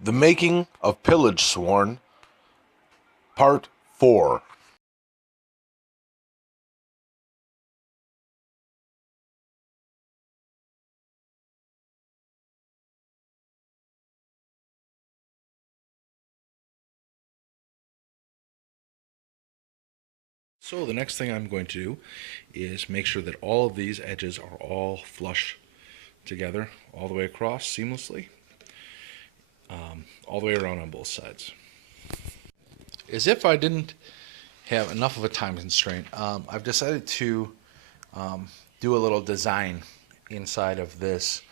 The Making of Pillage Sworn, Part 4. So the next thing I'm going to do is make sure that all of these edges are all flush together, all the way across seamlessly, all the way around on both sides. As if I didn't have enough of a time constraint, I've decided to do a little design inside of this,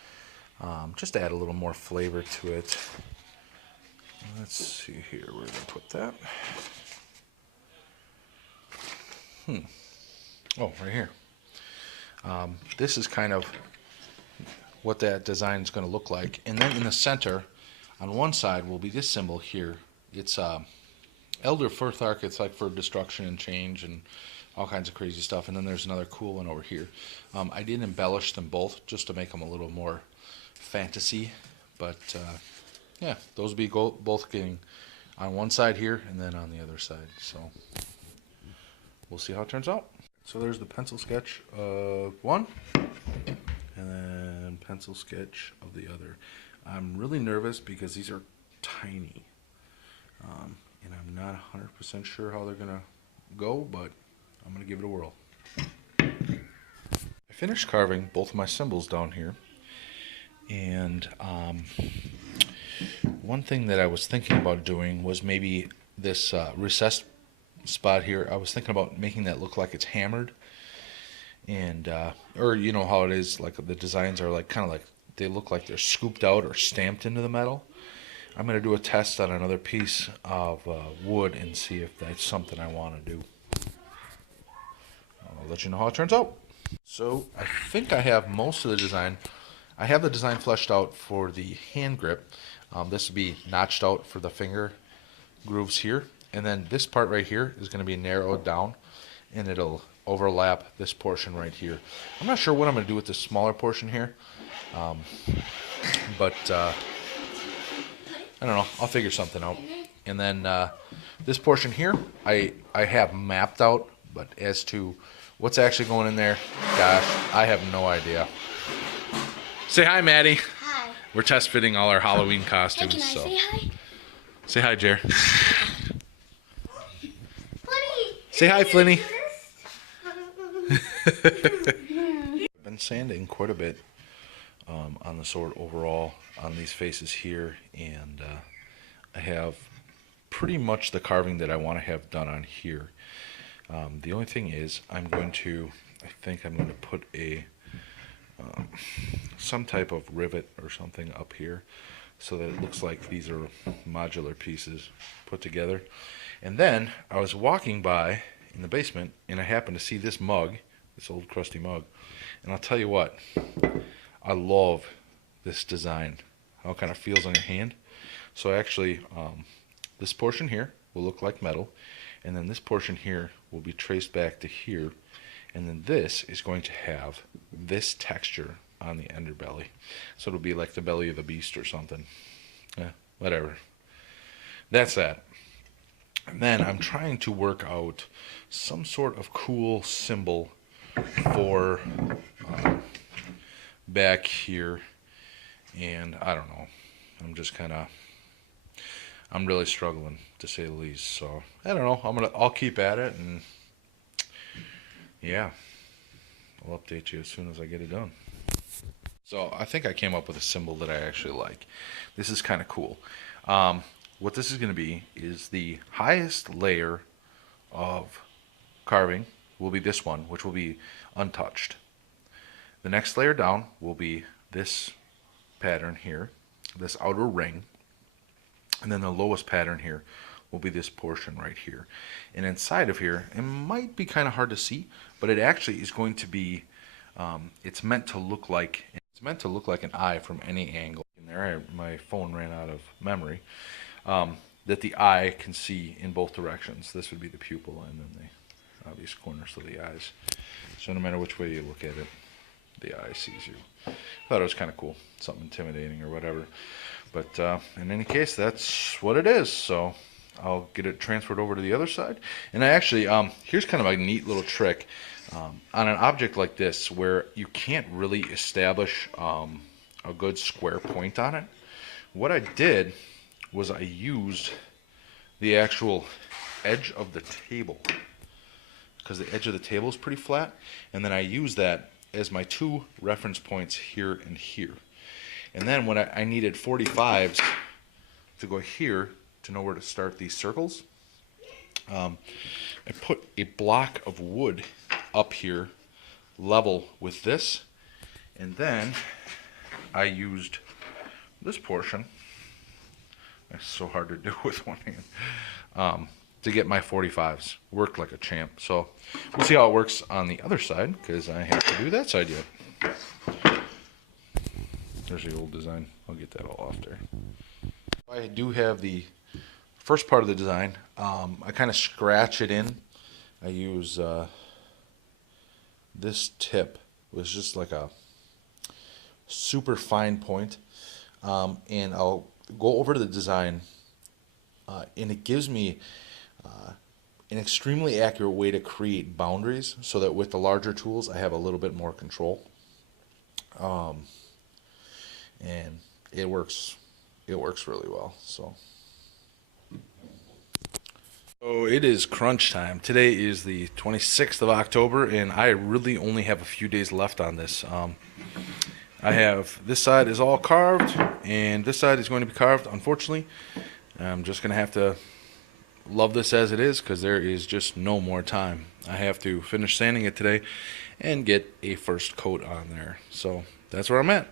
just to add a little more flavor to it. Let's see here, where did I put that? Oh, right here. This is kind of what that design is going to look like. And then in the center, on one side, will be this symbol here. It's Elder Firthark. It's like for destruction and change and all kinds of crazy stuff. And then there's another cool one over here. I did embellish them both just to make them a little more fantasy. But yeah, those will be both getting on one side here and then on the other side. So we'll see how it turns out. So there's the pencil sketch of one, and then pencil sketch of the other. I'm really nervous because these are tiny, and I'm not 100% sure how they're gonna go, but I'm gonna give it a whirl. I finished carving both of my symbols down here, and one thing that I was thinking about doing was maybe this recessed spot here. I was thinking about making that look like it's hammered, and or you know how it is, like the designs are like kind of like they look like they're scooped out or stamped into the metal. I'm going to do a test on another piece of wood and see if that's something I want to do. I'll let you know how it turns out. So I think I have most of the design. I have the design fleshed out for the hand grip. This will be notched out for the finger grooves here. And then this part right here is going to be narrowed down, and it'll overlap this portion right here. I'm not sure what I'm going to do with this smaller portion here, but I don't know. I'll figure something out. And then this portion here, I have mapped out, but as to what's actually going in there, gosh, I have no idea. Say hi, Maddie. Hi. We're test fitting all our Halloween Hey, costumes. can I So say hi? say hi, Jer. Flinny! Say hi, Flinny. I've been sanding quite a bit on the sword overall on these faces here, and I have pretty much the carving that I want to have done on here. The only thing is I think I'm going to put a some type of rivet or something up here so that it looks like these are modular pieces put together. And then I was walking by in the basement and I happened to see this mug, this old crusty mug, and I'll tell you what, I love this design, how it kind of feels on your hand. So actually this portion here will look like metal, and then this portion here will be traced back to here, and then this is going to have this texture on the underbelly. So it'll be like the belly of the beast or something. Yeah, whatever. That's that. And then I'm trying to work out some sort of cool symbol for back here. And I don't know. I'm really struggling, to say the least. So I don't know. I'll keep at it, and yeah, I'll update you as soon as I get it done. So I think I came up with a symbol that I actually like. This is kind of cool. What this is going to be is the highest layer of carving will be this one, which will be untouched. The next layer down will be this pattern here, this outer ring, and then the lowest pattern here will be this portion right here. And inside of here, it might be kind of hard to see, but it actually is going to be, it's meant to look like an eye from any angle. And there, my phone ran out of memory. That the eye can see in both directions. This would be the pupil and then the obvious corners of the eyes. So no matter which way you look at it, the eye sees you. Thought it was kind of cool, something intimidating or whatever. But in any case, that's what it is. So I'll get it transferred over to the other side. And I actually, here's kind of a neat little trick. On an object like this, where you can't really establish a good square point on it, what I did was I used the actual edge of the table, because the edge of the table is pretty flat, and then I used that as my two reference points here and here. And then when I needed 45s to go here to know where to start these circles, I put a block of wood up here level with this, and then I used this portion, it's so hard to do with one hand, to get my 45s. Worked like a champ. So we'll see how it works on the other side, because I have to do that side yet. There's the old design. I'll get that all off there. I do have the first part of the design. I kind of scratch it in. I use this tip. It was just like a super fine point. And I'll go over to the design, and it gives me an extremely accurate way to create boundaries, so that with the larger tools I have a little bit more control. And it works really well. So it is crunch time. Today is the 26th of October, and I really only have a few days left on this. I have, this side is all carved, and this side is going to be carved. Unfortunately, I'm just going to have to love this as it is, because there is just no more time. I have to finish sanding it today and get a first coat on there. So that's where I'm at.